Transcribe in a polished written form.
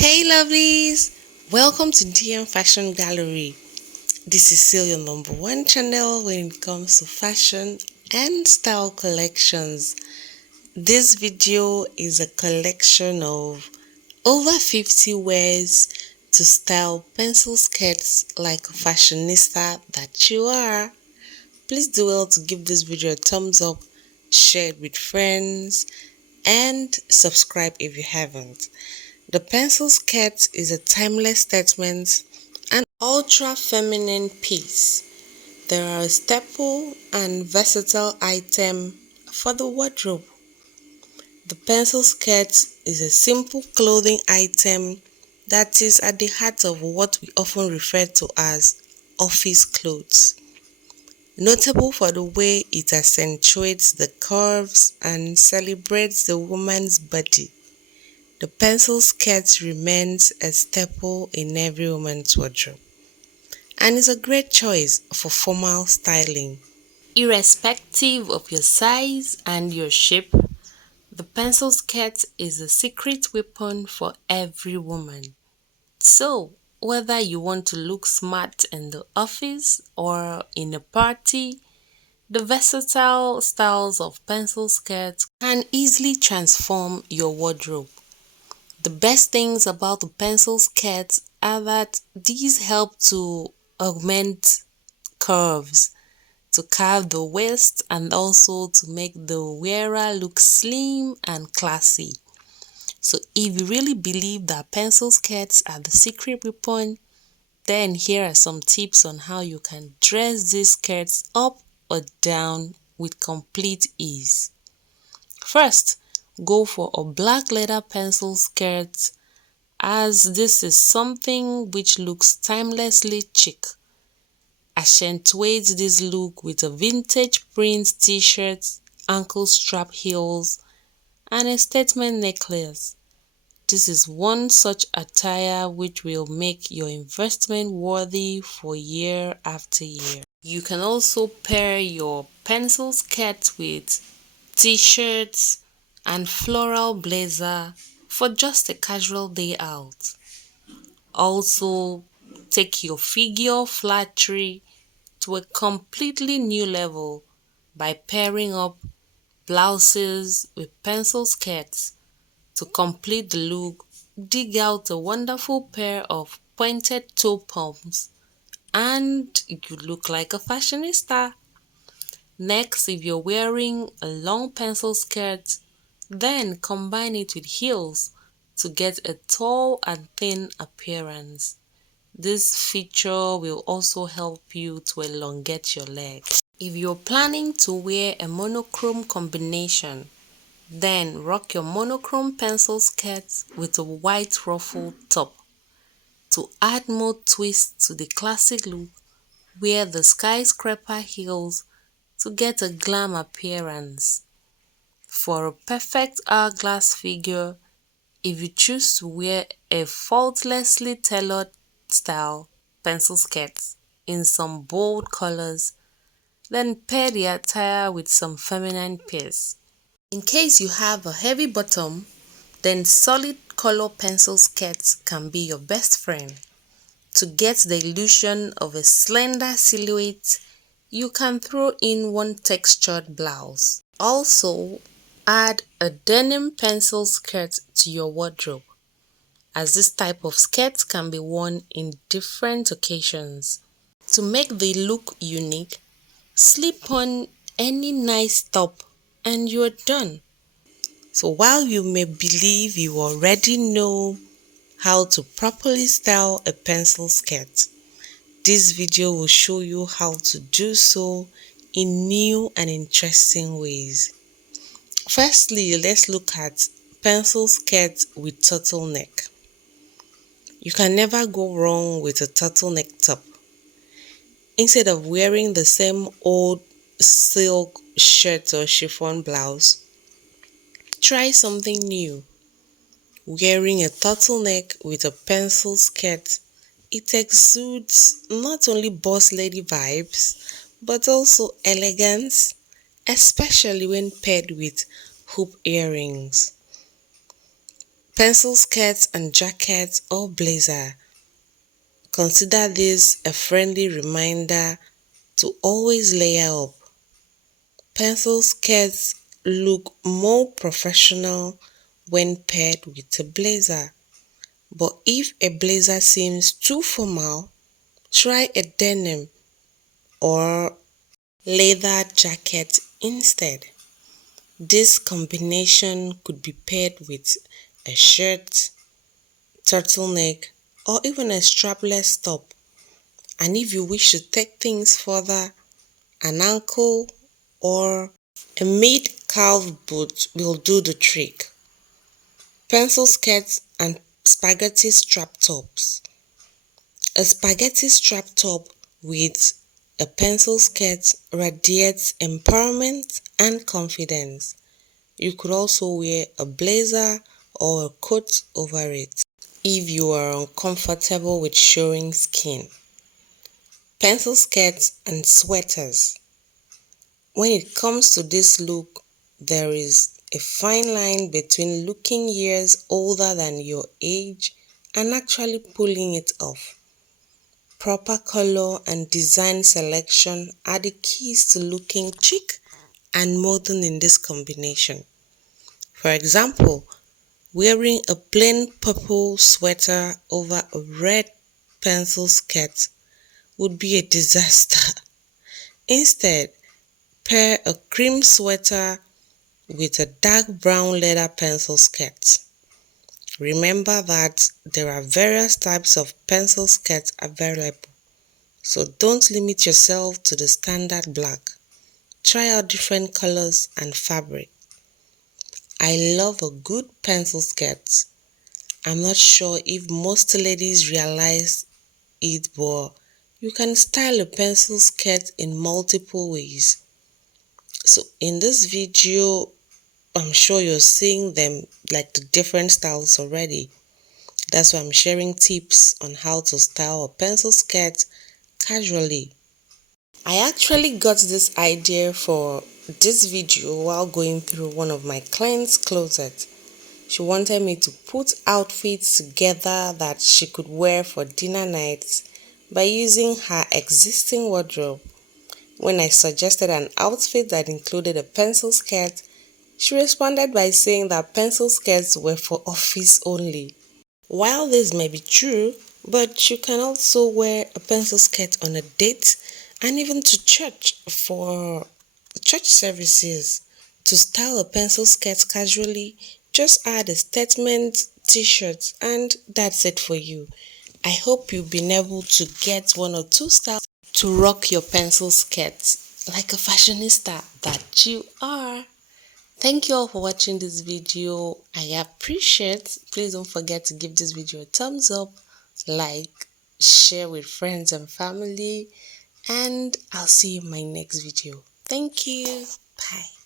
Hey lovelies! Welcome to DM Fashion Gallery. This is still your number one channel when it comes to fashion and style collections. This video is a collection of over 50 ways to style pencil skirts like a fashionista that you are. Please do well to give this video a thumbs up, share it with friends, and subscribe if you haven't. The pencil skirt is a timeless statement, an ultra-feminine piece. They are a staple and versatile item for the wardrobe. The pencil skirt is a simple clothing item that is at the heart of what we often refer to as office clothes. Notable for the way it accentuates the curves and celebrates the woman's body. The pencil skirt remains a staple in every woman's wardrobe and is a great choice for formal styling. Irrespective of your size and your shape, the pencil skirt is a secret weapon for every woman. So, whether you want to look smart in the office or in a party, the versatile styles of pencil skirts can easily transform your wardrobe. The best things about the pencil skirts are that these help to augment curves, to carve the waist and also to make the wearer look slim and classy. So if you really believe that pencil skirts are the secret weapon, then here are some tips on how you can dress these skirts up or down with complete ease. First, go for a black leather pencil skirt, as this is something which looks timelessly chic. Accentuate this look with a vintage print t-shirt, ankle strap heels, and a statement necklace. This is one such attire which will make your investment worthy for year after year. You can also pair your pencil skirt with t-shirts and floral blazer for just a casual day out. Also, take your figure flattery to a completely new level by pairing up blouses with pencil skirts. To complete the look, dig out a wonderful pair of pointed toe pumps and you look like a fashionista. Next, if you're wearing a long pencil skirt, then combine it with heels to get a tall and thin appearance. This feature will also help you to elongate your legs. If you're planning to wear a monochrome combination, then rock your monochrome pencil skirt with a white ruffled top. To add more twist to the classic look, wear the skyscraper heels to get a glam appearance. For a perfect hourglass figure, if you choose to wear a faultlessly tailored style pencil skirt in some bold colors, then pair the attire with some feminine pairs. In case you have a heavy bottom, then solid color pencil skirts can be your best friend. To get the illusion of a slender silhouette, you can throw in one textured blouse. Also, add a denim pencil skirt to your wardrobe, as this type of skirt can be worn in different occasions. To make the look unique, slip on any nice top and you're done. So while you may believe you already know how to properly style a pencil skirt, this video will show you how to do so in new and interesting ways. Firstly, let's look at pencil skirt with turtleneck. You can never go wrong with a turtleneck top. Instead of wearing the same old silk shirt or chiffon blouse, try something new. Wearing a turtleneck with a pencil skirt, it exudes not only boss lady vibes, but also elegance, especially when paired with hoop earrings. Pencil skirts and jackets or blazer. Consider this a friendly reminder to always layer up. Pencil skirts look more professional when paired with a blazer. But if a blazer seems too formal, try a denim or leather jacket instead. This combination could be paired with a shirt, turtleneck, or even a strapless top. And if you wish to take things further, an ankle or a mid-calf boot will do the trick. Pencil skirts and spaghetti strap tops. A spaghetti strap top with a pencil skirt radiates empowerment and confidence. You could also wear a blazer or a coat over it if you are uncomfortable with showing skin. Pencil skirts and sweaters. When it comes to this look, there is a fine line between looking years older than your age and actually pulling it off. Proper color and design selection are the keys to looking chic and modern in this combination. For example, wearing a plain purple sweater over a red pencil skirt would be a disaster. Instead, pair a cream sweater with a dark brown leather pencil skirt. Remember that there are various types of pencil skirts available, so don't limit yourself to the standard black. Try out different colors and fabric. I love a good pencil skirt. I'm not sure if most ladies realize it, but you can style a pencil skirt in multiple ways. So in this video, I'm sure you're seeing them like the different styles already. That's why I'm sharing tips on how to style a pencil skirt casually. I actually got this idea for this video while going through one of my clients' closet. She wanted me to put outfits together that she could wear for dinner nights by using her existing wardrobe. When I suggested an outfit that included a pencil skirt, she responded by saying that pencil skirts were for office only. While this may be true, but you can also wear a pencil skirt on a date and even to church for church services. To style a pencil skirt casually, just add a statement t-shirt and that's it for you. I hope you've been able to get one or two styles to rock your pencil skirts like a fashionista that you are. Thank you all for watching this video. I appreciate. Please don't forget to give this video a thumbs up, like, share with friends and family, and I'll see you in my next video. Thank you. Bye.